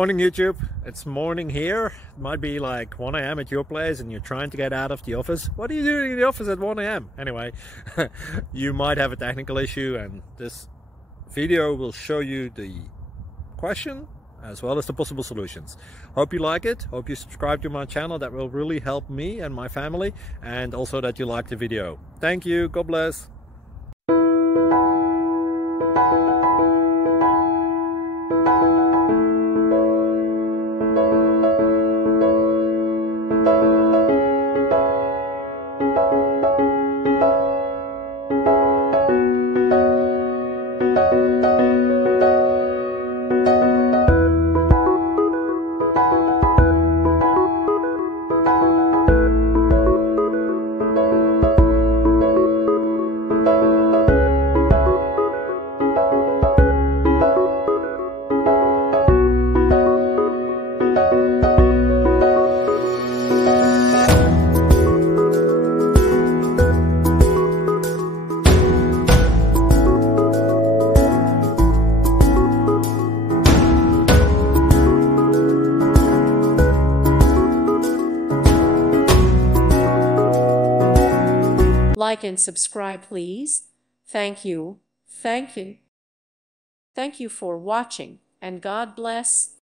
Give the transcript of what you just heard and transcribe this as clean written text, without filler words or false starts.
Morning YouTube, it's morning here. It might be like 1 a.m. at your place and you're trying to get out of the office. What are you doing in the office at 1 a.m? Anyway, you might have a technical issue and this video will show you the question as well as the possible solutions. Hope you like it, hope you subscribe to my channel. That will really help me and my family, and also that you like the video. Thank you, God bless. Like and subscribe, please. Thank you. Thank you. Thank you for watching, and God bless.